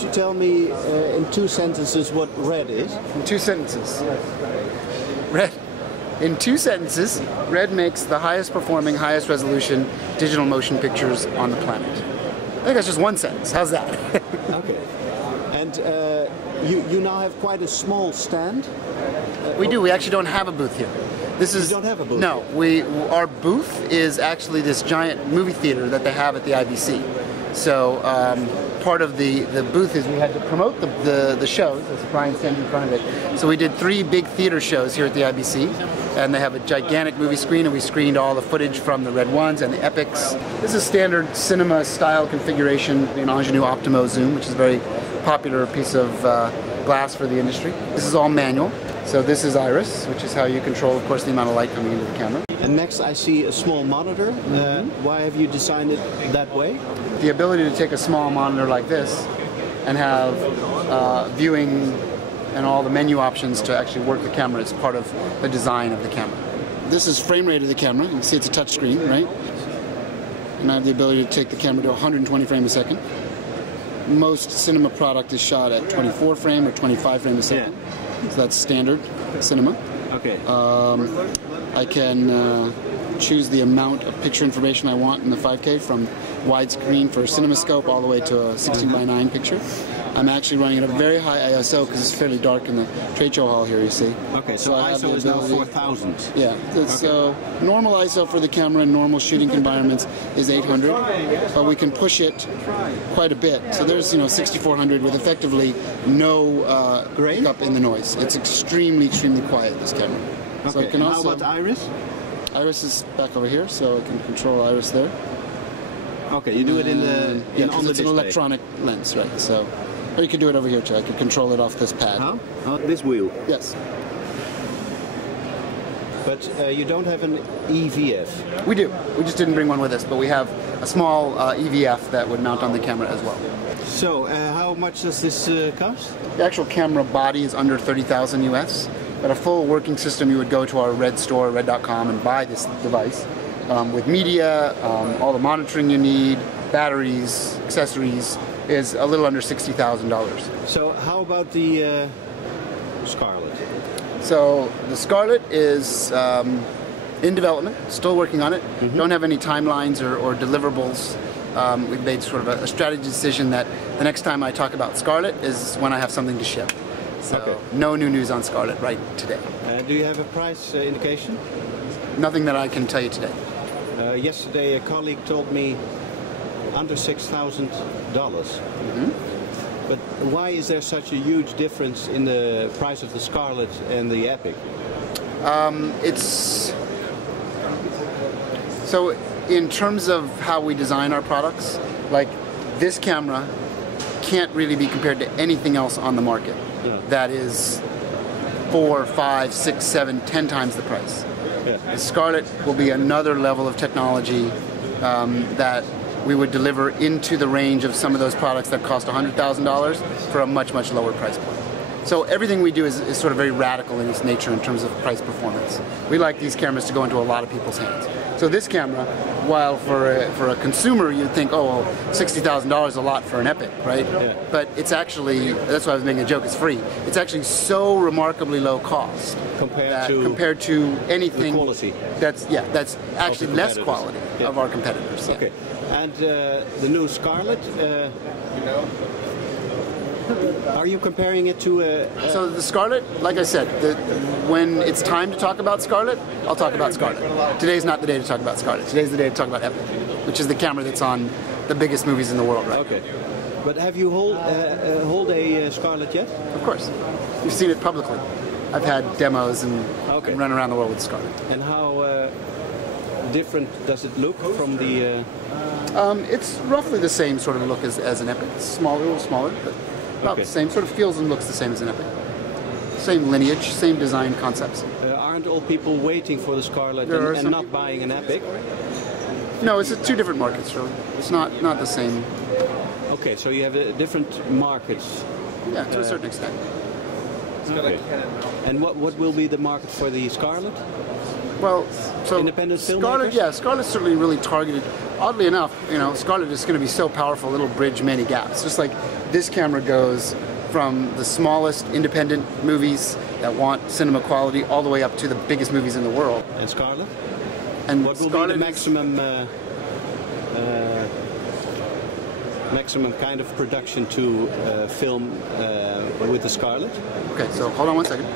don't you tell me in 2 sentences what Red is? In 2 sentences. Red. In 2 sentences, Red makes the highest performing, highest resolution digital motion pictures on the planet. I think that's just 1 sentence. How's that? Okay. And you now have quite a small stand. We do. We actually don't have a booth here. This is, you don't have a booth? No. Our booth is actually this giant movie theater that they have at the IBC. So part of the booth is we had to promote the shows, as Brian stands in front of it. So we did 3 big theater shows here at the IBC, and they have a gigantic movie screen, and we screened all the footage from the Red Ones and the Epics. This is standard cinema style configuration in Ingenue Optimo Zoom, which is a very popular piece of glass for the industry. This is all manual. So this is Iris, which is how you control, of course, the amount of light coming into the camera. And next I see a small monitor. Why have you designed it that way? The ability to take a small monitor like this and have viewing and all the menu options to actually work the camera is part of the design of the camera. This is frame rate of the camera. You can see it's a touch screen, right? And I have the ability to take the camera to 120 frames a second. Most cinema product is shot at 24 frame or 25 frames a second. Yeah. So that's standard cinema. Okay. I can choose the amount of picture information I want in the 5K from widescreen for CinemaScope all the way to a 16:9 picture. I'm actually running at a very high ISO because it's fairly dark in the trade show hall here, you see. Okay, so ISO is now 4000. Yeah, it's normal ISO for the camera in normal shooting environments is 800, but we can push it quite a bit. So there's 6400 with effectively no pickup in the noise. It's extremely quiet, this camera. Okay. So it can also, how about Iris? Iris is back over here, so I can control Iris there. Okay, you do it in the on the it's an electronic lens, right? So, or you can do it over here too. I can control it off this pad. How? This wheel? Yes. But you don't have an EVF? We do. We just didn't bring one with us, but we have a small EVF that would mount on the camera as well. So, how much does this cost? The actual camera body is under 30,000 US, but a full working system, you would go to our Red store, red.com, and buy this device. With media, all the monitoring you need, batteries, accessories, is a little under $60,000. So how about the Scarlett? So the Scarlett is in development, still working on it. Don't have any timelines or deliverables. We've made sort of a strategy decision that the next time I talk about Scarlett is when I have something to ship. So no new news on Scarlett right today. Do you have a price indication? Nothing that I can tell you today. Yesterday a colleague told me under $6,000. But why is there such a huge difference in the price of the Scarlett and the Epic? So in terms of how we design our products, like this camera can't really be compared to anything else on the market. That is 4, 5, 6, 7, 10 times the price. The Scarlett will be another level of technology that we would deliver into the range of some of those products that cost $100,000 for a much lower price point. So everything we do is sort of very radical in its nature in terms of price performance. We like these cameras to go into a lot of people's hands. So this camera, while for a consumer you'd think, oh, well, $60,000 is a lot for an Epic, right? Yeah. But it's actually, that's why I was making a joke, it's free. It's actually so remarkably low cost compared to anything quality. That's actually less quality of our competitors. Yeah. Okay. And the new Scarlett, are you comparing it to So the Scarlett, like I said, when it's time to talk about Scarlett, I'll talk about Scarlett. Today's not the day to talk about Scarlett. Today's the day to talk about Epic, which is the camera that's on the biggest movies in the world, right? Okay. But have you hold a Scarlett yet? Of course. You've seen it publicly. I've had demos and run around the world with Scarlett. And how different does it look from the... It's roughly the same sort of look as an Epic. It's smaller, a little smaller, but about the same. Sort of feels and looks the same as an Epic. Same lineage, same design concepts. Aren't all people waiting for the Scarlett and not buying an Epic? No, it's 2 different markets, really. It's not the same. Okay, so you have different markets. Yeah, to a certain extent. Okay. And what will be the market for the Scarlett? Well, so independent Scarlett, filmmakers? yeah, Scarlett's certainly really targeted. Oddly enough, you know, Scarlett is going to be so powerful, it'll bridge many gaps. Just like this camera goes from the smallest independent movies that want cinema quality all the way up to the biggest movies in the world. And Scarlett? And what will Scarlett be the maximum kind of production to film with the Scarlett? Okay, so hold on one second.